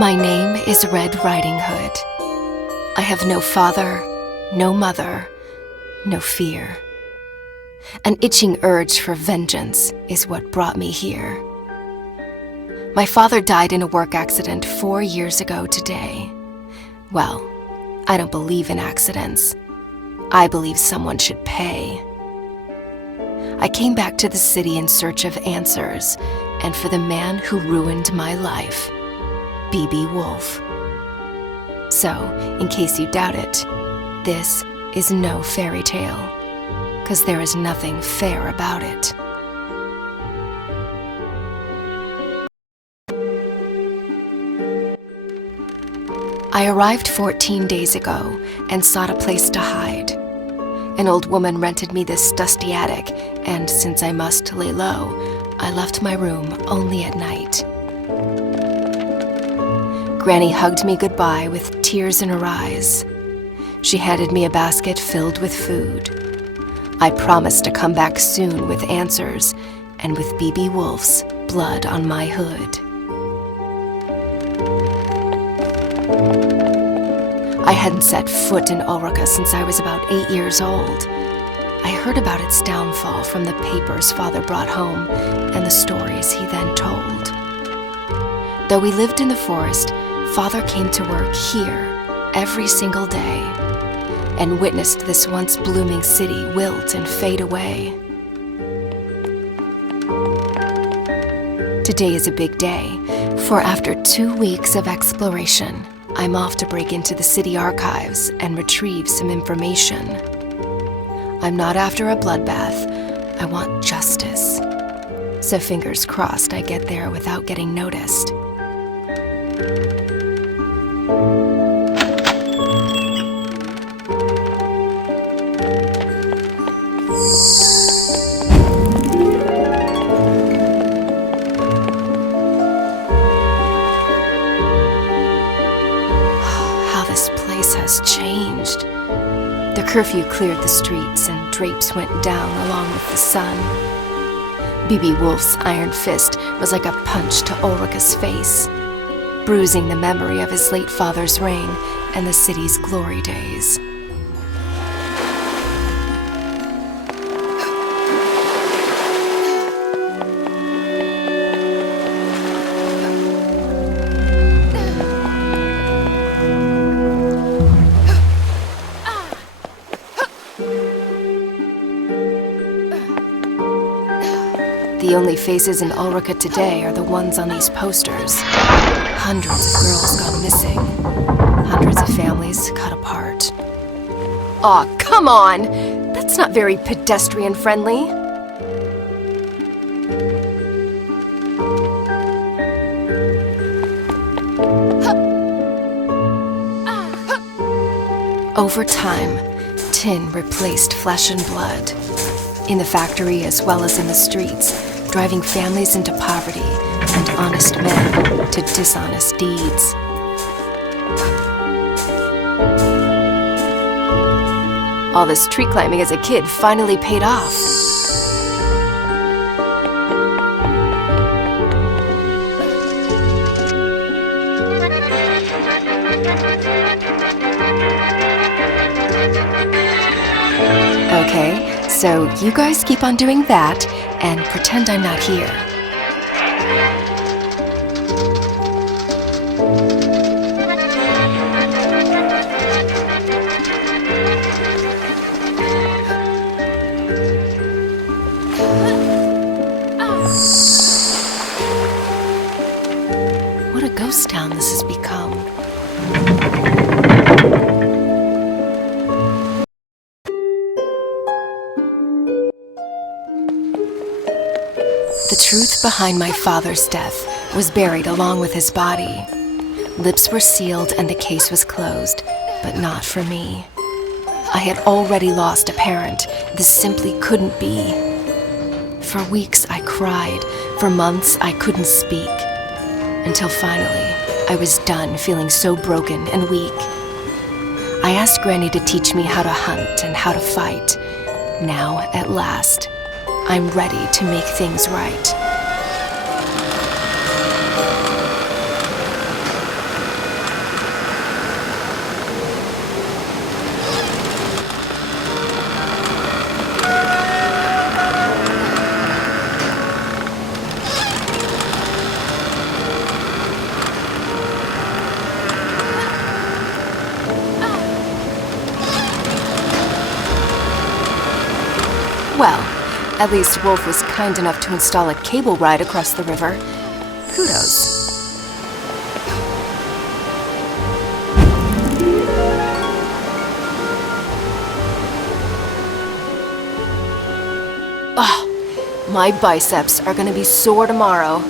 My name is Red Riding Hood. I have no father, no mother, no fear. An itching urge for vengeance is what brought me here. My father died in a work accident 4 years ago today. Well, I don't believe in accidents. I believe someone should pay. I came back to the city in search of answers, and for the man who ruined my life, B.B. Woolfe. So, in case you doubt it, this is no fairy tale, 'cause there is nothing fair about it. I arrived 14 days ago and sought a place to hide. An old woman rented me this dusty attic, and since I must lay low, I left my room only at night. Granny hugged me goodbye with tears in her eyes. She handed me a basket filled with food. I promised to come back soon with answers, and with B.B. Woolfe's blood on my hood. I hadn't set foot in Ulrica since I was about 8 years old. I heard about its downfall from the papers Father brought home and the stories he then told. Though we lived in the forest, Father came to work here every single day and witnessed this once blooming city wilt and fade away. Today is a big day, for after 2 weeks of exploration, I'm off to break into the city archives and retrieve some information. I'm not after a bloodbath. I want justice. So fingers crossed I get there without getting noticed. Has changed. The curfew cleared the streets and drapes went down along with the sun. B.B. Woolfe's iron fist was like a punch to Ulrica's face, bruising the memory of his late father's reign and the city's glory days. The only faces in Ulrica today are the ones on these posters. Hundreds of girls gone missing. Hundreds of families cut apart. Aw, come on! That's not very pedestrian-friendly. Over time, tin replaced flesh and blood. In the factory as well as in the streets, driving families into poverty and honest men to dishonest deeds. All this tree climbing as a kid finally paid off. Okay, so you guys keep on doing that and pretend I'm not here. What a ghost town this has become. The truth behind my father's death was buried along with his body. Lips were sealed and the case was closed, but not for me. I had already lost a parent. This simply couldn't be. For weeks I cried. For months I couldn't speak. Until finally, I was done feeling so broken and weak. I asked Granny to teach me how to hunt and how to fight. Now, at last, I'm ready to make things right. At least Woolfe was kind enough to install a cable ride across the river. Kudos. Oh, my biceps are gonna be sore tomorrow.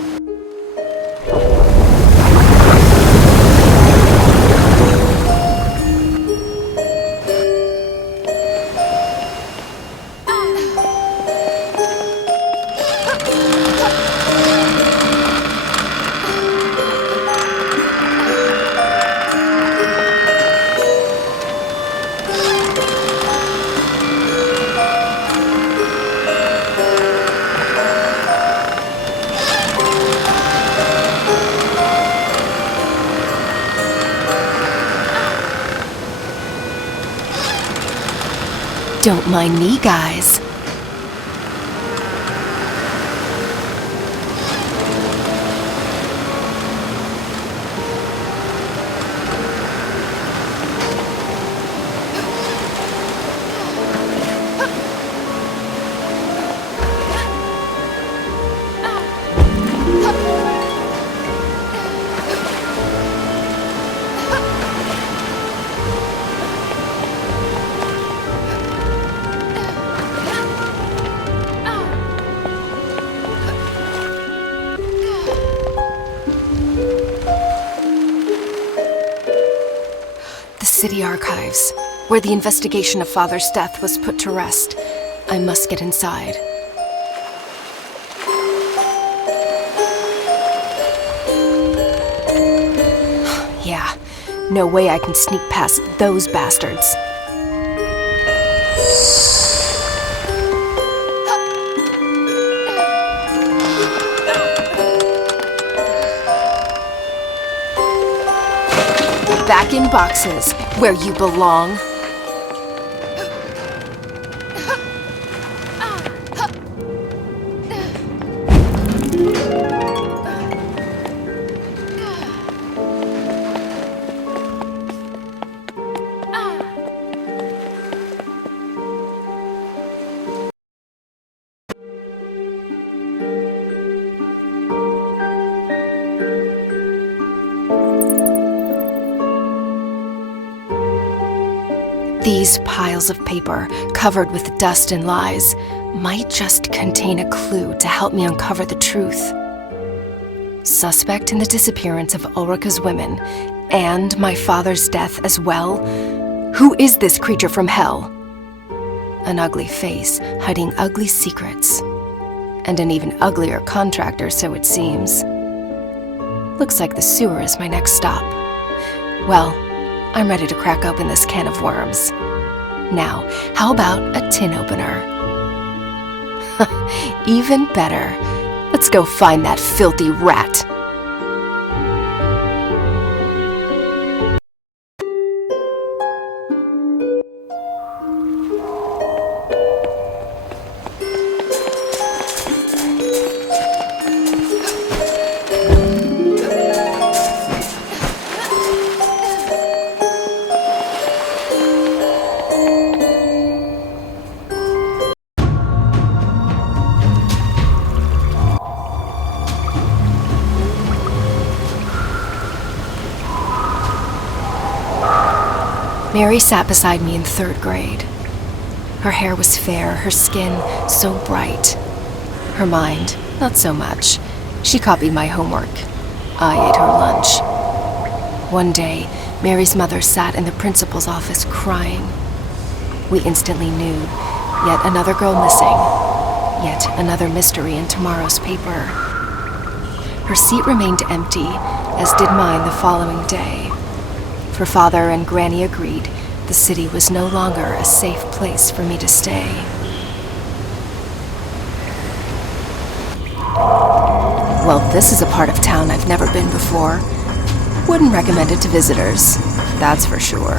Don't mind me, guys. City archives, where the investigation of Father's death was put to rest. I must get inside. Yeah, no way I can sneak past those bastards. Back in boxes, where you belong. These piles of paper, covered with dust and lies, might just contain a clue to help me uncover the truth. Suspect in the disappearance of Ulrika's women, and my father's death as well? Who is this creature from hell? An ugly face, hiding ugly secrets. And an even uglier contractor, so it seems. Looks like the sewer is my next stop. Well, I'm ready to crack open this can of worms. Now, how about a tin opener? Even better. Let's go find that filthy rat. Mary sat beside me in 3rd grade. Her hair was fair, her skin so bright. Her mind, not so much. She copied my homework. I ate her lunch. One day, Mary's mother sat in the principal's office crying. We instantly knew, yet another girl missing. Yet another mystery in tomorrow's paper. Her seat remained empty, as did mine the following day. For Father and Granny agreed the city was no longer a safe place for me to stay. Well, this is a part of town I've never been before. Wouldn't recommend it to visitors, that's for sure.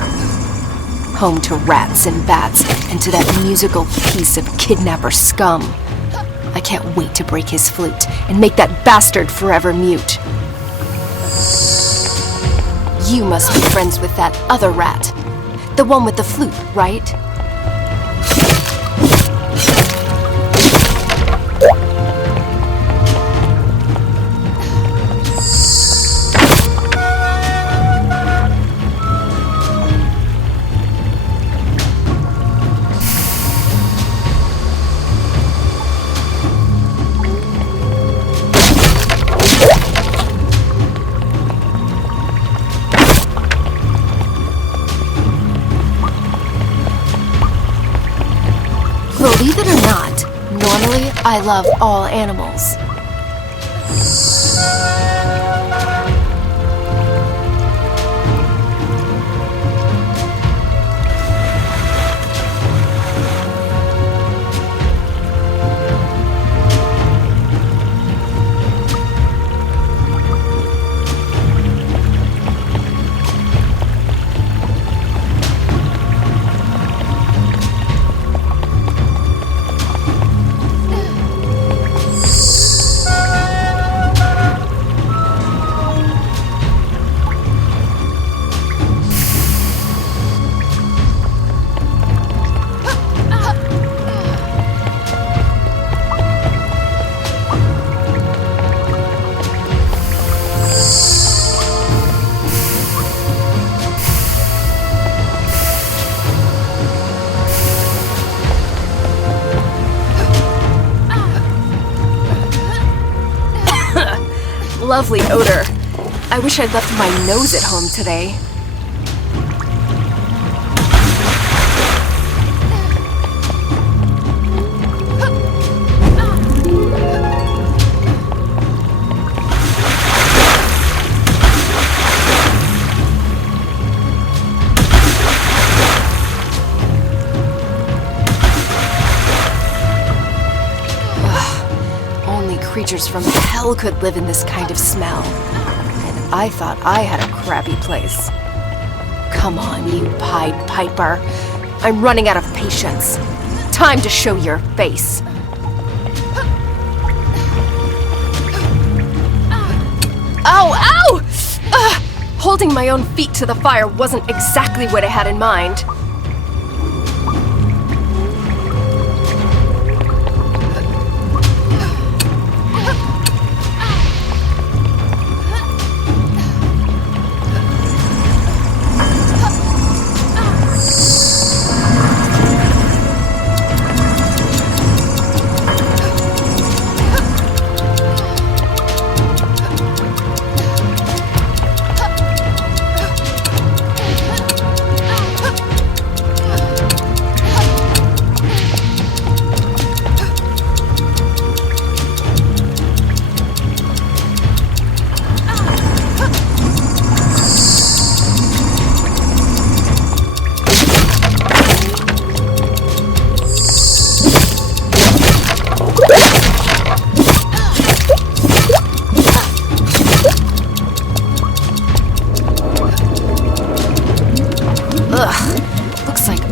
Home to rats and bats, and to that musical piece of kidnapper scum. I can't wait to break his flute and make that bastard forever mute. You must be friends with that other rat. The one with the flute, right? I love all animals. Lovely odor. I wish I'd left my nose at home today. Creatures from hell could live in this kind of smell. And I thought I had a crappy place. Come on, you Pied Piper. I'm running out of patience. Time to show your face. Ow, ow! Holding my own feet to the fire wasn't exactly what I had in mind.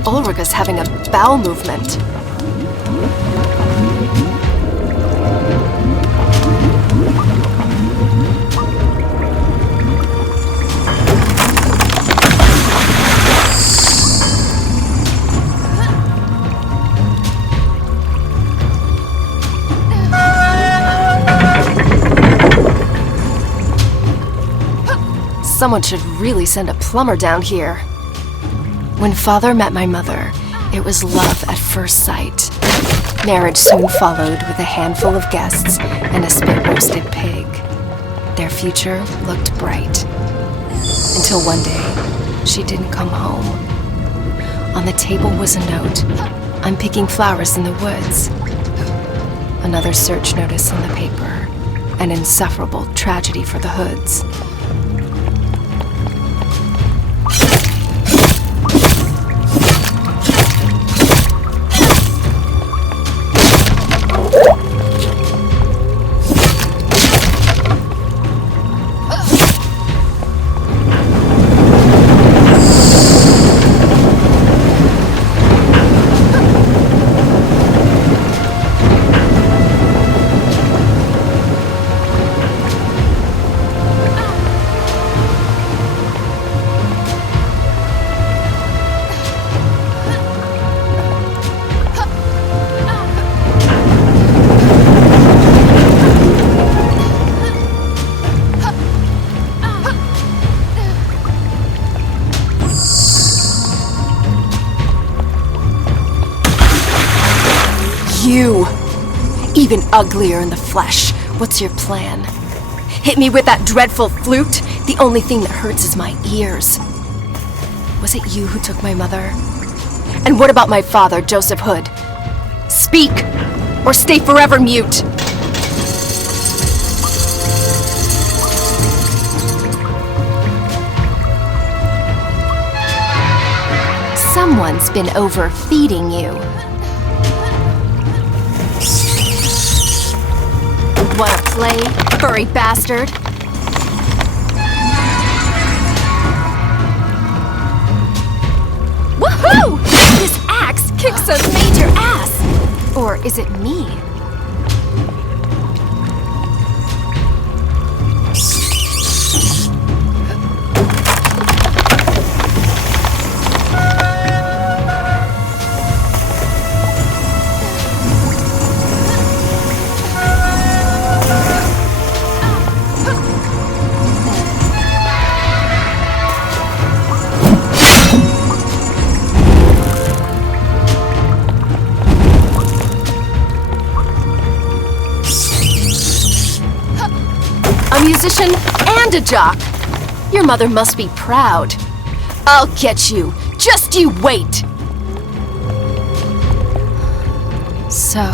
Ulrica's having a bowel movement. Someone should really send a plumber down here. When Father met my mother, it was love at first sight. Marriage soon followed with a handful of guests and a spit-roasted pig. Their future looked bright. Until one day, she didn't come home. On the table was a note. I'm picking flowers in the woods. Another search notice in the paper. An insufferable tragedy for the Hoods. You! Even uglier in the flesh. What's your plan? Hit me with that dreadful flute? The only thing that hurts is my ears. Was it you who took my mother? And what about my father, Joseph Hood? Speak! or stay forever mute. Someone's been overfeeding you. Wanna play, furry bastard? Woohoo! This axe kicks some major ass! Or is it me? A musician and a jock. Your mother must be proud. I'll get you. Just you wait. So,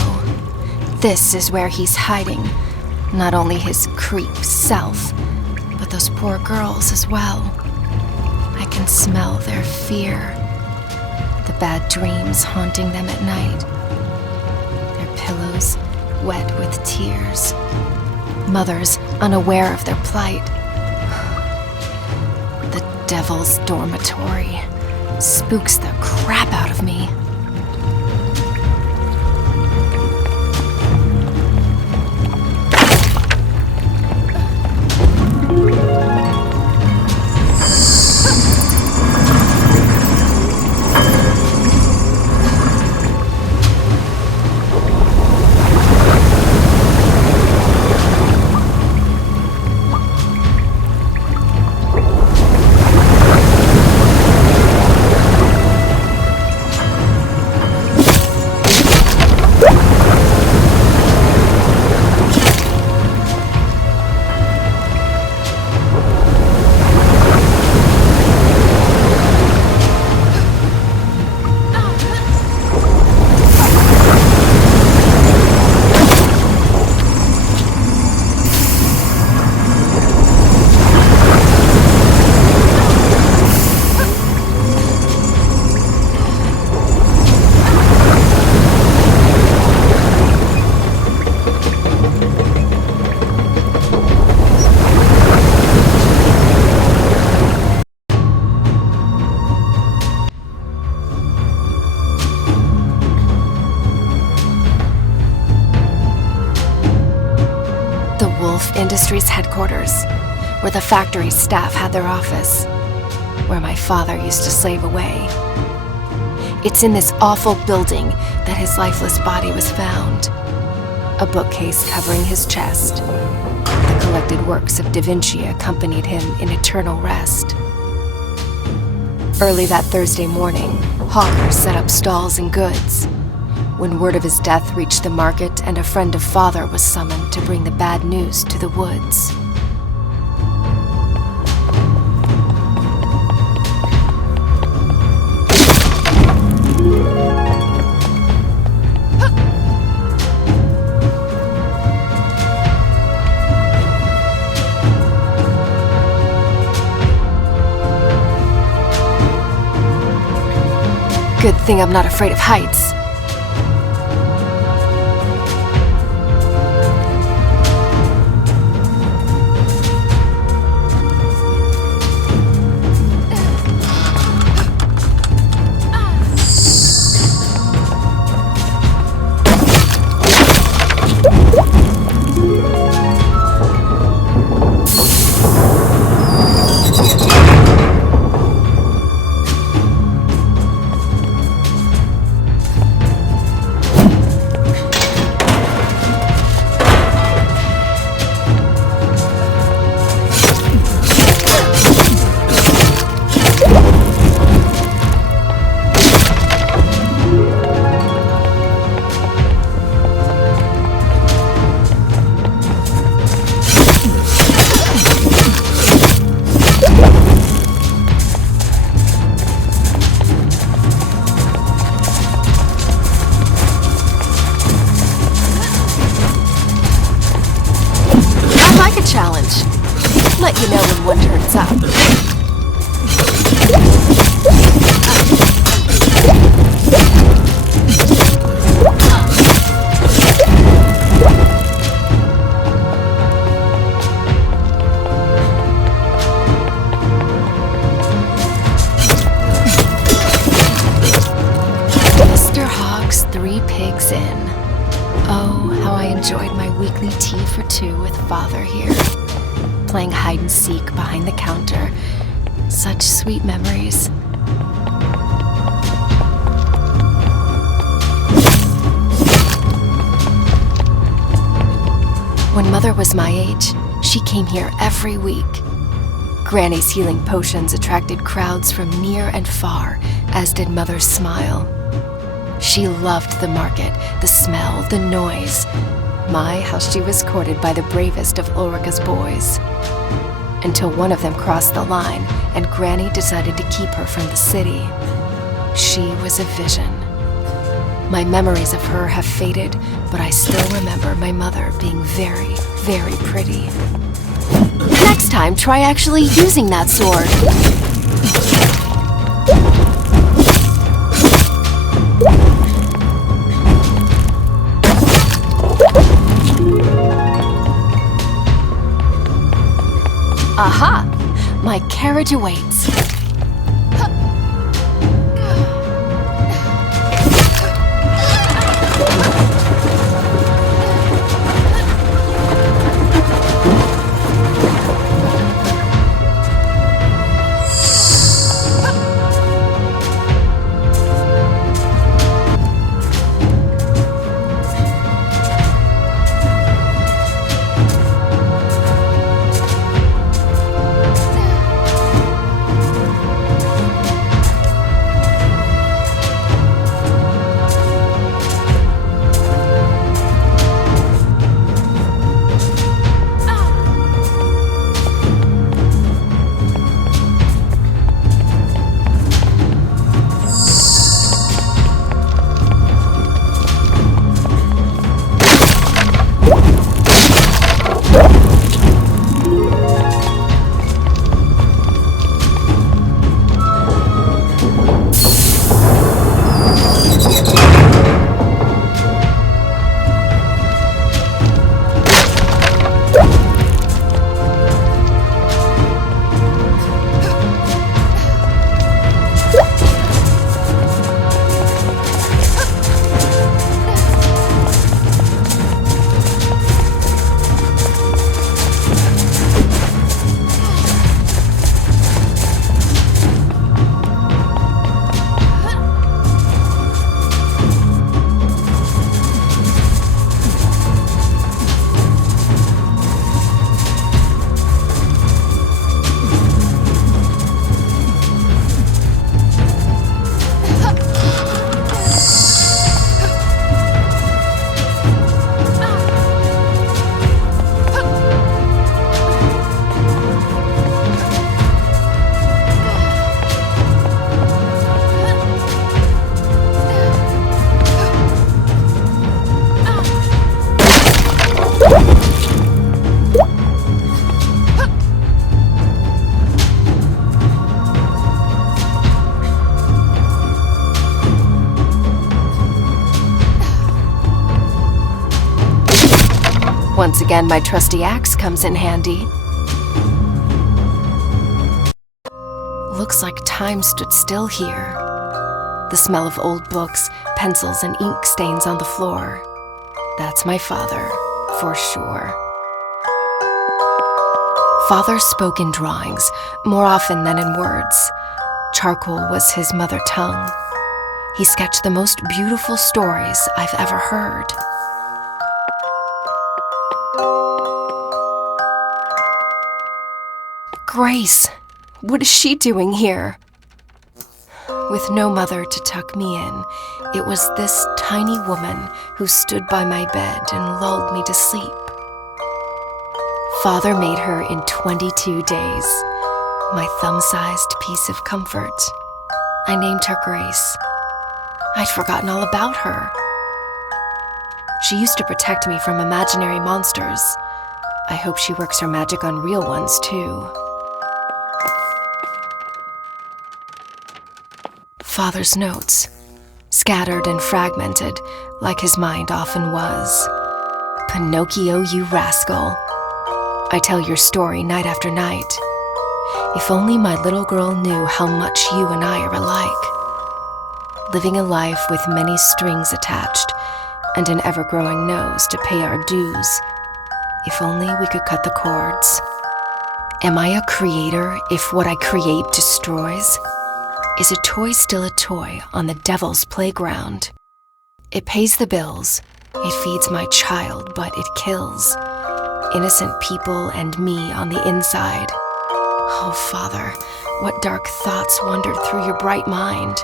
this is where he's hiding. Not only his creep self, but those poor girls as well. I can smell their fear. The bad dreams haunting them at night. Their pillows wet with tears. Mothers unaware of their plight. The devil's dormitory spooks the crap out of me. Woolfe Industries headquarters, where the factory staff had their office, where my father used to slave away. It's in this awful building that his lifeless body was found. A bookcase covering his chest. The collected works of Da Vinci accompanied him in eternal rest. Early that Thursday morning, hawkers set up stalls and goods. When word of his death reached the market and a friend of father was summoned to bring the bad news to the woods. Good thing I'm not afraid of heights. Let you know when one turns up. Mr. Hog's 3 Pigs Inn. Oh, how I enjoyed my weekly tea for 2 with Father here. Playing hide and seek behind the counter. Such sweet memories. When Mother was my age, she came here every week. Granny's healing potions attracted crowds from near and far, as did Mother's smile. She loved the market, the smell, the noise. My, how she was courted by the bravest of Ulrika's boys. Until one of them crossed the line, and Granny decided to keep her from the city. She was a vision. My memories of her have faded, but I still remember my mother being very, very pretty. Next time, try actually using that sword. Aha! My carriage awaits. Once again, my trusty axe comes in handy. Looks like time stood still here. The smell of old books, pencils, and ink stains on the floor. That's my father, for sure. Father spoke in drawings, more often than in words. Charcoal was his mother tongue. He sketched the most beautiful stories I've ever heard. Grace, what is she doing here? With no mother to tuck me in, it was this tiny woman who stood by my bed and lulled me to sleep. Father made her in 22 days, my thumb-sized piece of comfort. I named her Grace. I'd forgotten all about her. She used to protect me from imaginary monsters. I hope she works her magic on real ones, too. Father's notes, scattered and fragmented, like his mind often was. Pinocchio, you rascal. I tell your story night after night. If only my little girl knew how much you and I are alike. Living a life with many strings attached, and an ever-growing nose to pay our dues. If only we could cut the cords. Am I a creator if what I create destroys? Is a toy still a toy on the devil's playground? It pays the bills, it feeds my child, but it kills innocent people and me on the inside. Oh, Father, what dark thoughts wandered through your bright mind?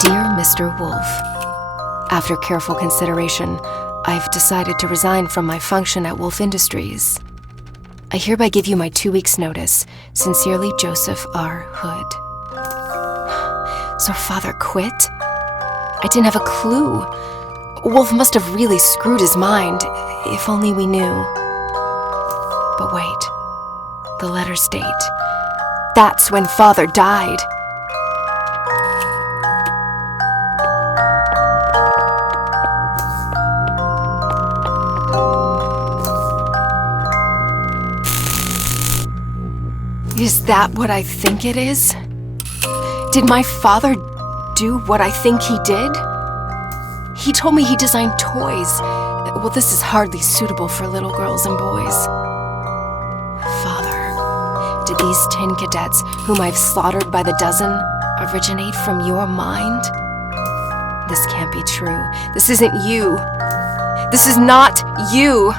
Dear Mr. Woolfe, after careful consideration, I've decided to resign from my function at Woolfe Industries. I hereby give you my 2 weeks' notice. Sincerely, Joseph R. Hood. So Father quit? I didn't have a clue. Woolfe must have really screwed his mind, if only we knew. But wait, the letter's date. That's when Father died. Is that what I think it is? Did my father do what I think he did? He told me he designed toys. Well, this is hardly suitable for little girls and boys. Father, did these tin cadets, whom I've slaughtered by the dozen, originate from your mind? This can't be true. This isn't you. This is not you.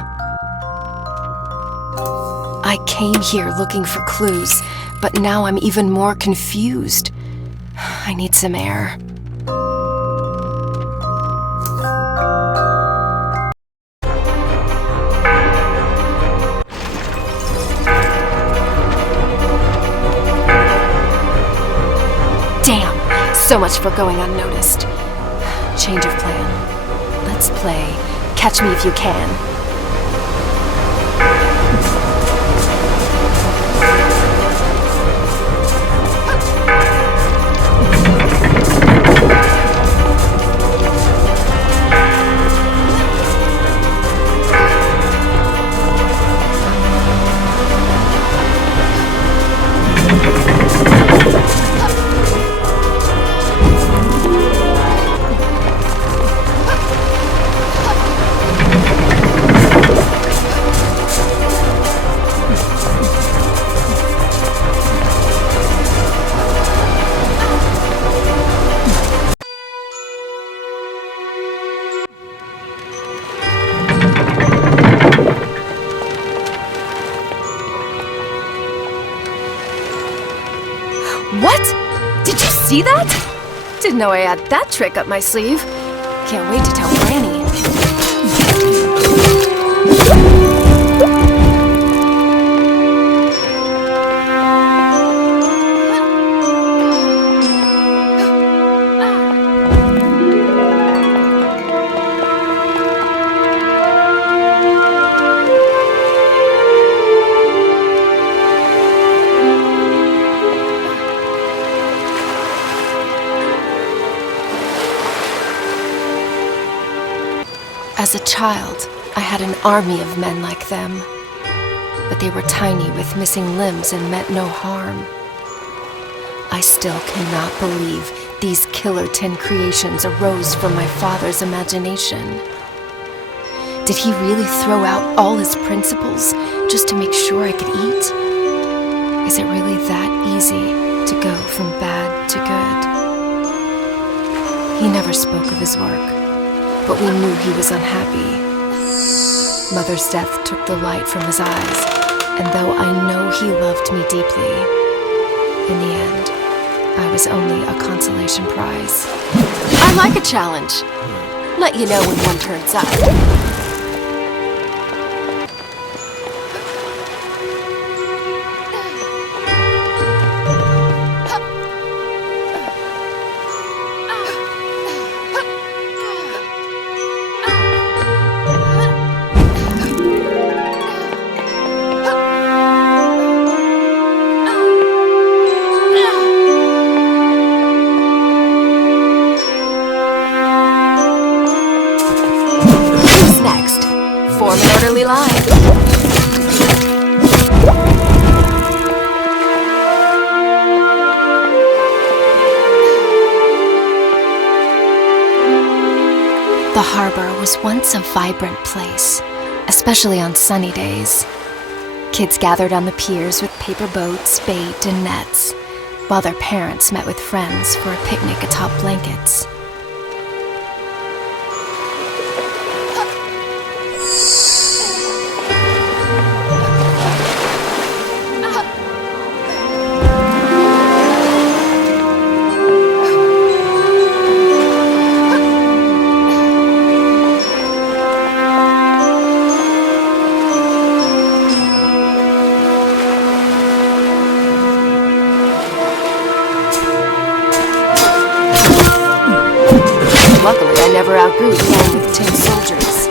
I came here looking for clues, but now I'm even more confused. I need some air. Damn, so much for going unnoticed. Change of plan. Let's play Catch Me If You Can. What? Did you see that? Didn't know I had that trick up my sleeve. Can't wait to tell Granny. As a child, I had an army of men like them, but they were tiny with missing limbs and meant no harm. I still cannot believe these killer tin creations arose from my father's imagination. Did he really throw out all his principles just to make sure I could eat? Is it really that easy to go from bad to good? He never spoke of his work, but we knew he was unhappy. Mother's death took the light from his eyes, and though I know he loved me deeply, in the end, I was only a consolation prize. I like a challenge. Let you know when one turns up. The harbor was once a vibrant place, especially on sunny days. Kids gathered on the piers with paper boats, bait, and nets, while their parents met with friends for a picnic atop blankets. Luckily, I never outgrew playing with tin soldiers.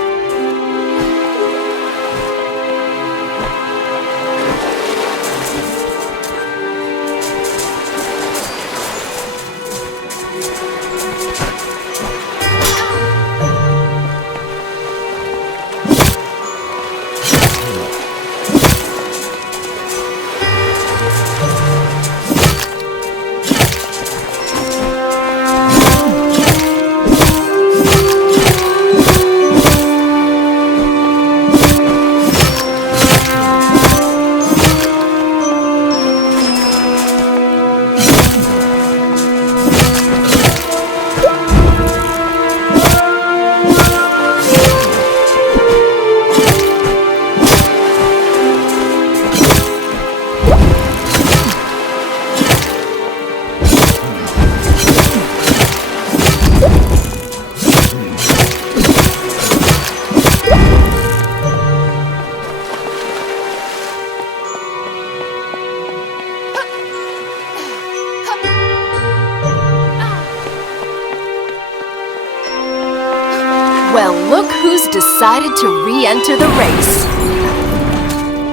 Well, look who's decided to re-enter the race.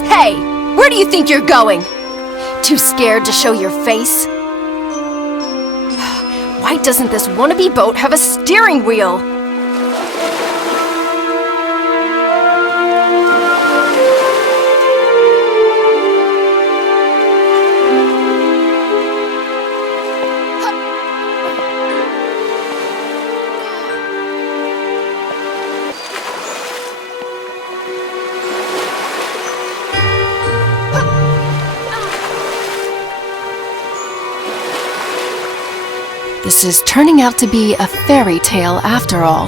Hey, where do you think you're going? Too scared to show your face? Why doesn't this wannabe boat have a steering wheel? This is turning out to be a fairy tale after all.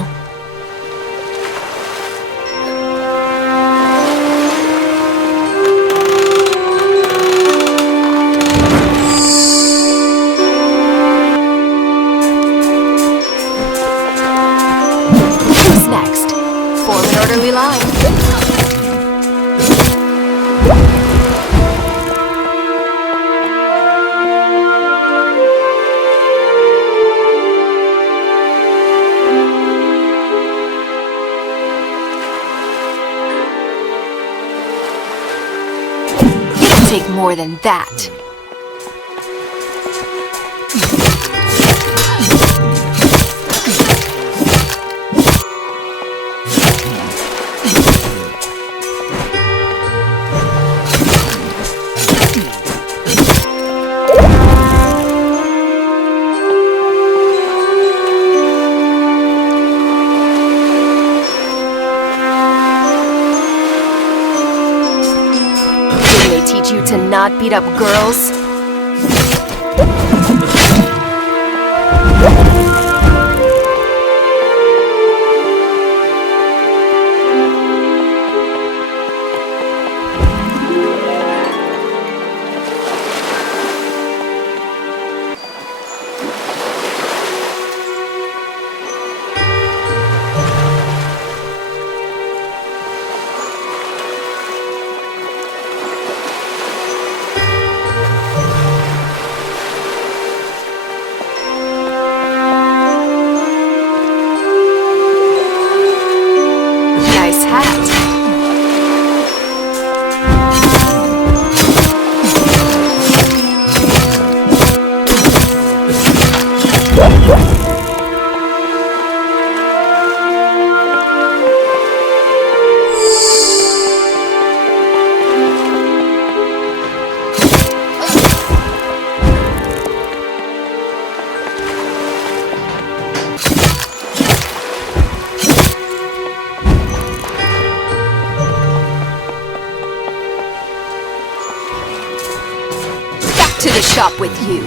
Who's next? Form an orderly line. Take more than that. Teach you to not beat up girls? to shop with you.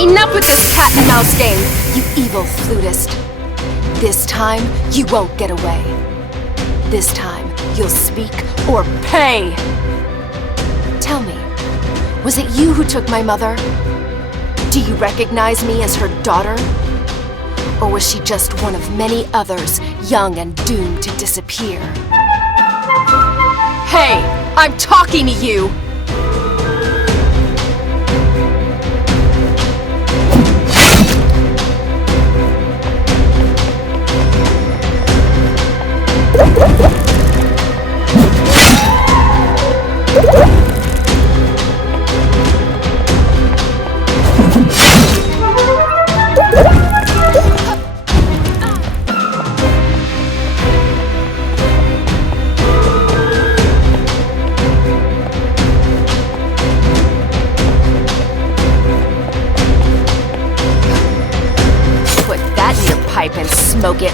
Enough with this cat and mouse game! You evil flutist. This time, you won't get away. This time, you'll speak or pay! Tell me, was it you who took my mother? Do you recognize me as her daughter? Or was she just one of many others, young and doomed to disappear? Hey, I'm talking to you! Put that in your pipe and smoke it.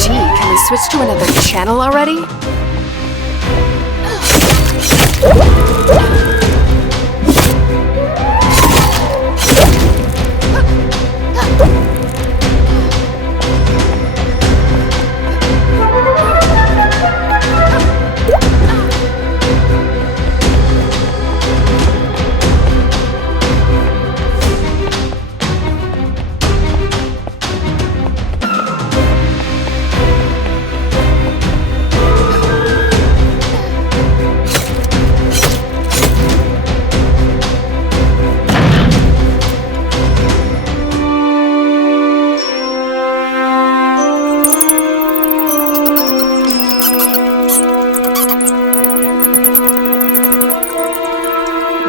Gee, can we switch to another channel already?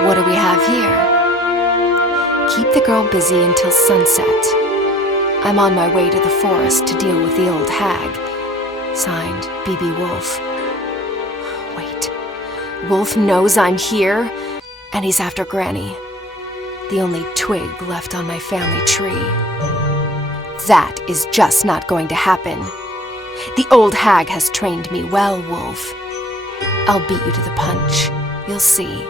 What do we have here? Keep the girl busy until sunset. I'm on my way to the forest to deal with the old hag. Signed, B.B. Woolfe. Wait. Woolfe knows I'm here, and he's after Granny. The only twig left on my family tree. That is just not going to happen. The old hag has trained me well, Woolfe. I'll beat you to the punch. You'll see.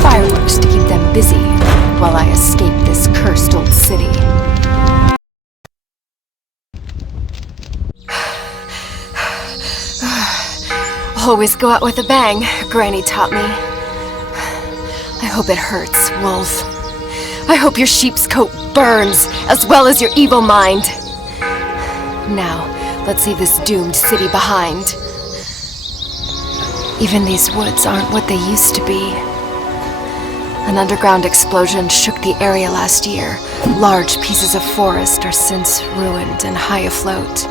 Fireworks to keep them busy while I escape this cursed old city. Always go out with a bang, Granny taught me. I hope it hurts, Woolfe. I hope your sheep's coat burns, as well as your evil mind. Now, let's leave this doomed city behind. Even these woods aren't what they used to be. An underground explosion shook the area last year. Large pieces of forest are since ruined and high afloat.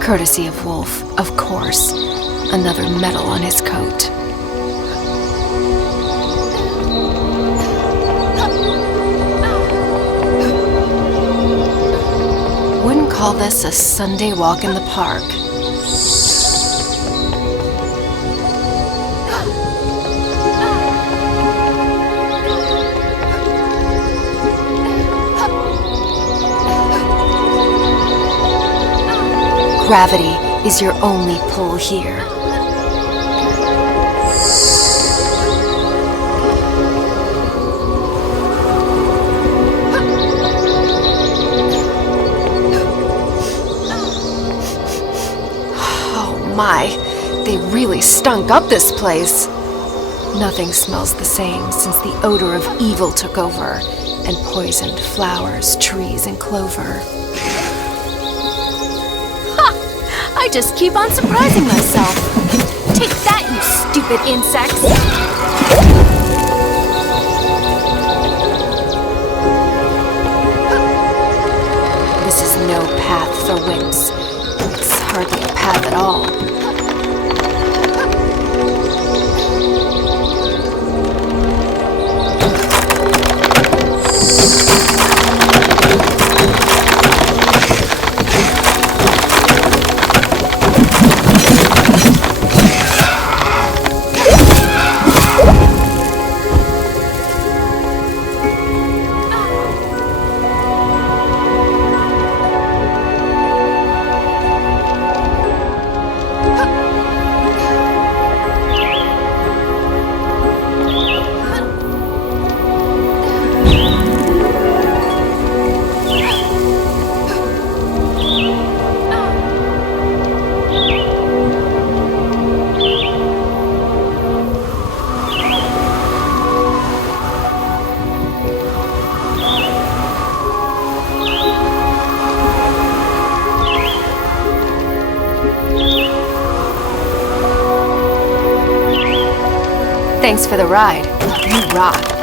Courtesy of Woolfe, of course. Another medal on his coat. Wouldn't call this a Sunday walk in the park. Gravity is your only pull here. Oh my, they really stunk up this place. Nothing smells the same since the odor of evil took over and poisoned flowers, trees, and clover. I just keep on surprising myself. Take that, you stupid insects! This is no path for wimps. It's hardly a path at all. Thanks for the ride. You rock.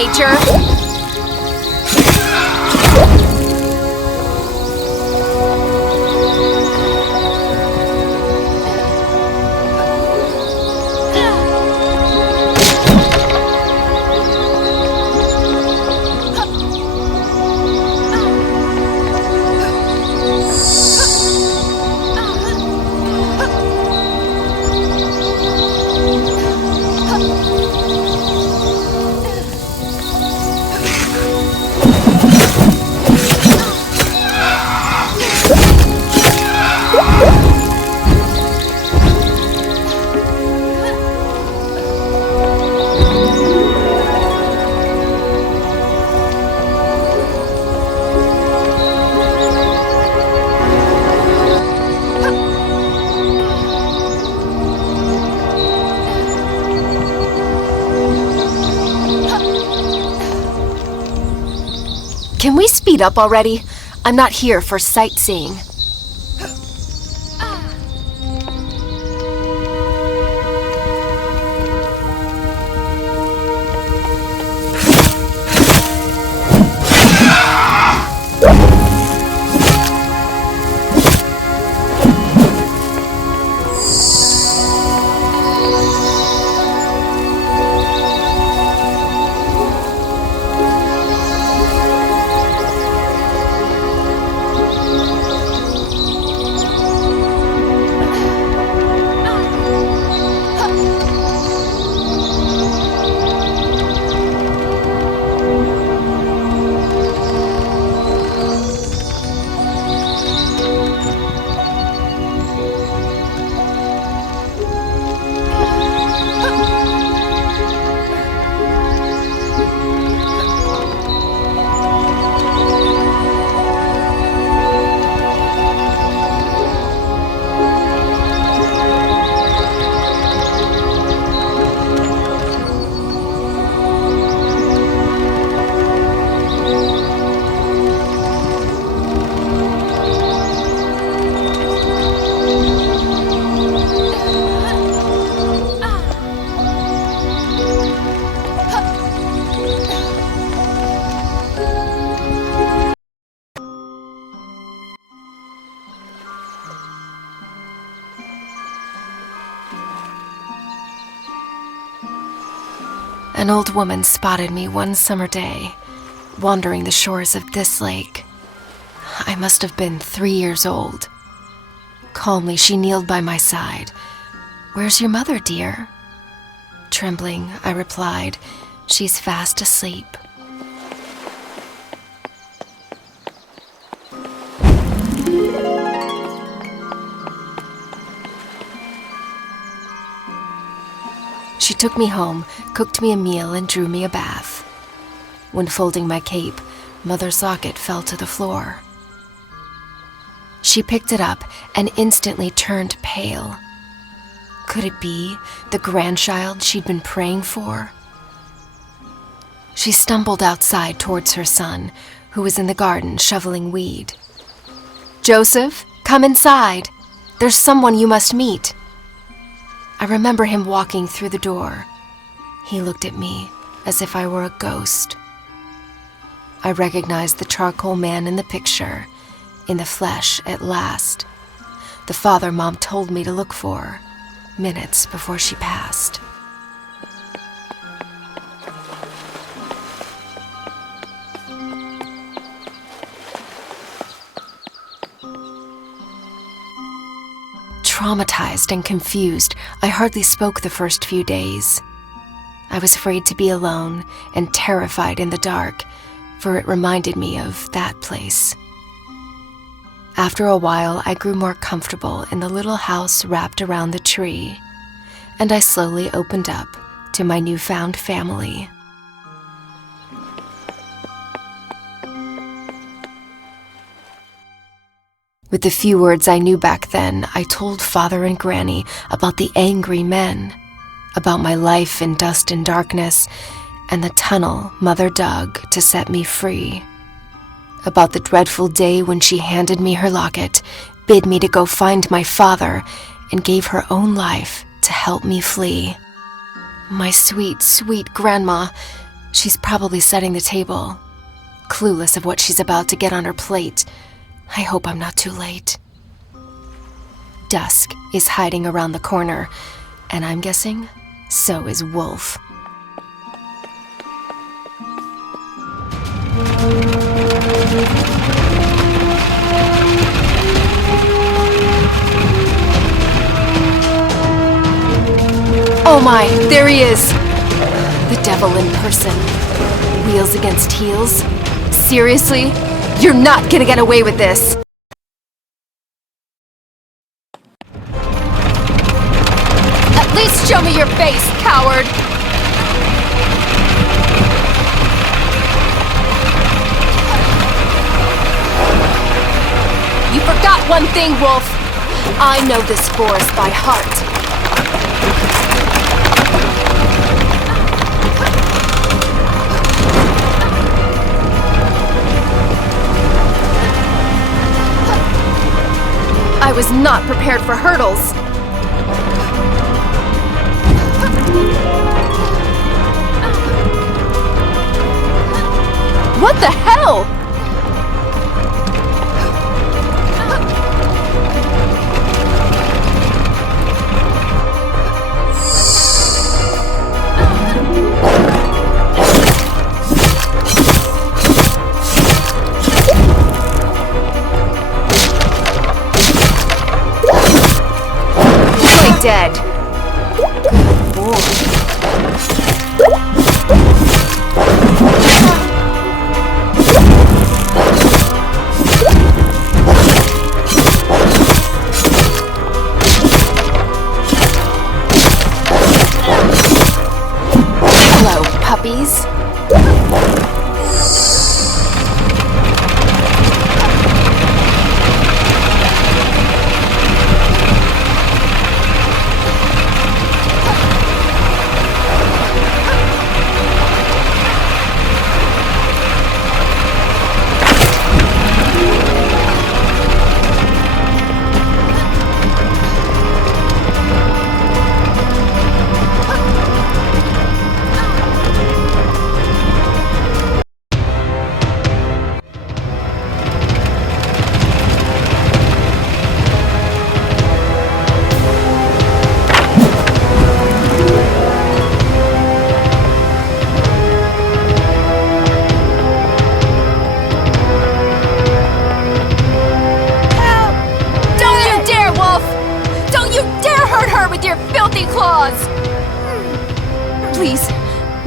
nature. Can we speed up already? I'm not here for sightseeing. An old woman spotted me one summer day, wandering the shores of this lake. I must have been 3 years old. Calmly, she kneeled by my side. "Where's your mother, dear?" Trembling, I replied, "She's fast asleep." She took me home, cooked me a meal, and drew me a bath. When folding my cape, Mother's locket fell to the floor. She picked it up and instantly turned pale. Could it be the grandchild she'd been praying for? She stumbled outside towards her son, who was in the garden shoveling weed. "Joseph, come inside. There's someone you must meet." I remember him walking through the door. He looked at me as if I were a ghost. I recognized the charcoal man in the picture, in the flesh at last. The father Mom told me to look for, minutes before she passed. Traumatized and confused, I hardly spoke the first few days. I was afraid to be alone and terrified in the dark, for it reminded me of that place. After a while, I grew more comfortable in the little house wrapped around the tree, and I slowly opened up to my newfound family. With the few words I knew back then, I told Father and Granny about the angry men, about my life in dust and darkness, and the tunnel Mother dug to set me free, about the dreadful day when she handed me her locket, bid me to go find my father, and gave her own life to help me flee. My sweet, sweet grandma, she's probably setting the table, clueless of what she's about to get on her plate. I hope I'm not too late. Dusk is hiding around the corner, and I'm guessing so is Woolfe. Oh my, there he is! The devil in person. Wheels against heels? Seriously? You're not gonna get away with this! At least show me your face, coward! You forgot one thing, Woolfe. I know this forest by heart. I was not prepared for hurdles. What the hell? Dead. Hello, puppies.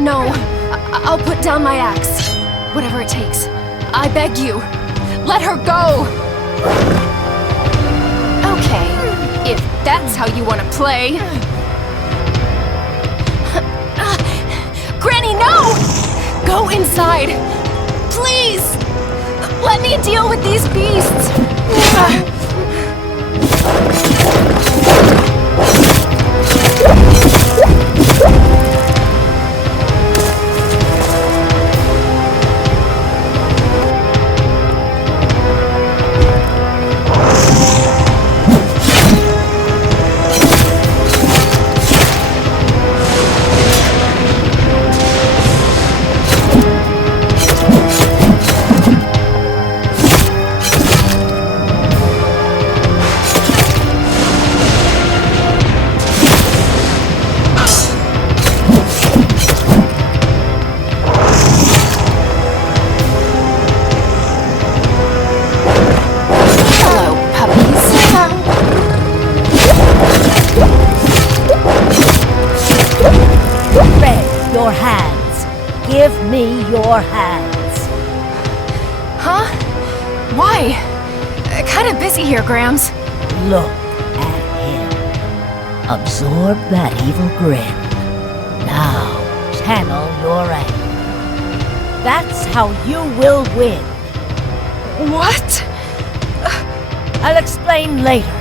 No, I'll put down my axe. Whatever it takes. I beg you, let her go! Okay, if that's how you want to play. Granny, no! Go inside! Please! Let me deal with these beasts! Give me your hands. Huh? Why? Kinda busy here, Grams. Look at him. Absorb that evil grin. Now, channel your anger. That's how you will win. What? I'll explain later.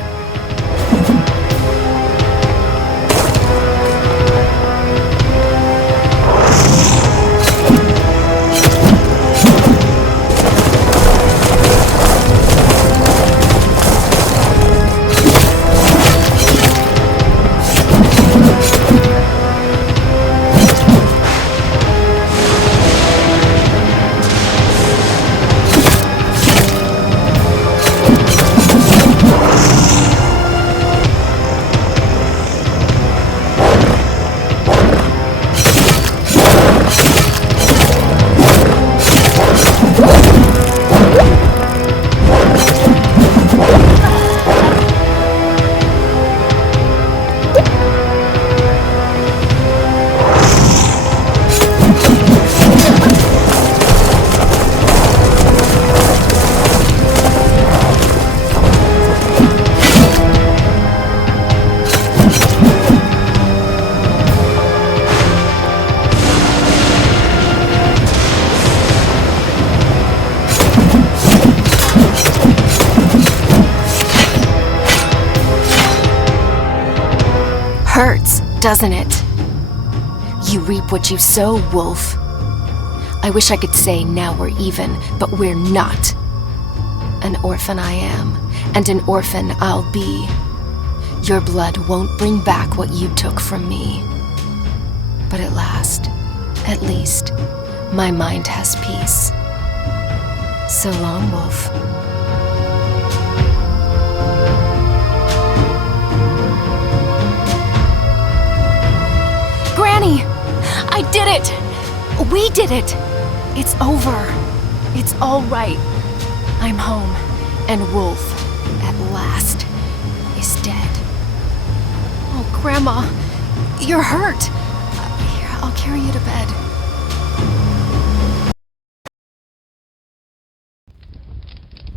Hurts, doesn't it? You reap what you sow, Woolfe. I wish I could say now we're even, but we're not. An orphan I am, and an orphan I'll be. Your blood won't bring back what you took from me. But at least, my mind has peace. So long, Woolfe. Granny! I did it! We did it! It's over. It's all right. I'm home, and Woolfe, at last, is dead. Oh, Grandma, you're hurt. Here, I'll carry you to bed.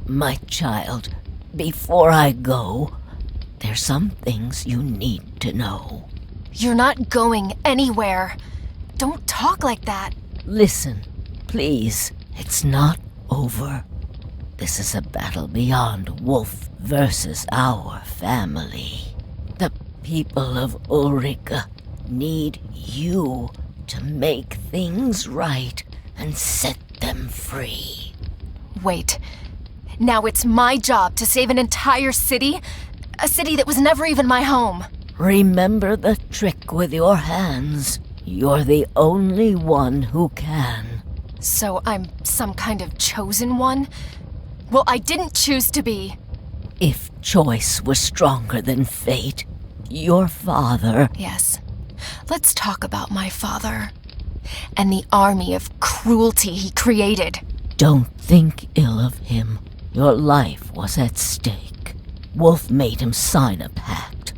My child, before I go, there's some things you need to know. You're not going anywhere. Don't talk like that. Listen, please. It's not over. This is a battle beyond Woolfe versus our family. The people of Ulrika need you to make things right and set them free. Wait. Now it's my job to save an entire city? A city that was never even my home. Remember the trick with your hands. You're the only one who can. So I'm some kind of chosen one? Well, I didn't choose to be. If choice was stronger than fate, your father... Yes. Let's talk about my father. And the army of cruelty he created. Don't think ill of him. Your life was at stake. Woolfe made him sign a pact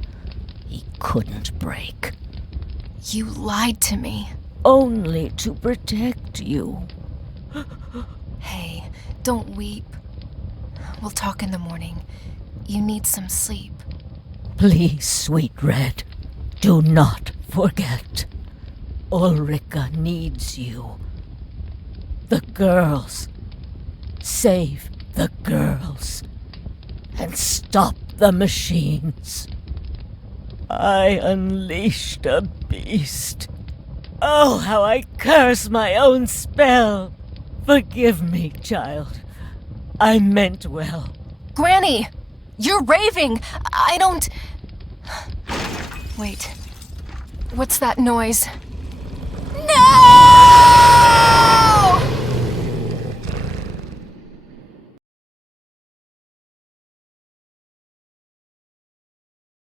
he couldn't break. You lied to me. only to protect you. Hey, don't weep. We'll talk in the morning. You need some sleep. Please, sweet Red, do not forget. Ulrika needs you. The girls. Save the girls. And stop the machines. I unleashed a beast. Oh, how I curse my own spell. Forgive me, child. I meant well. Granny! You're raving! I don't... Wait. What's that noise?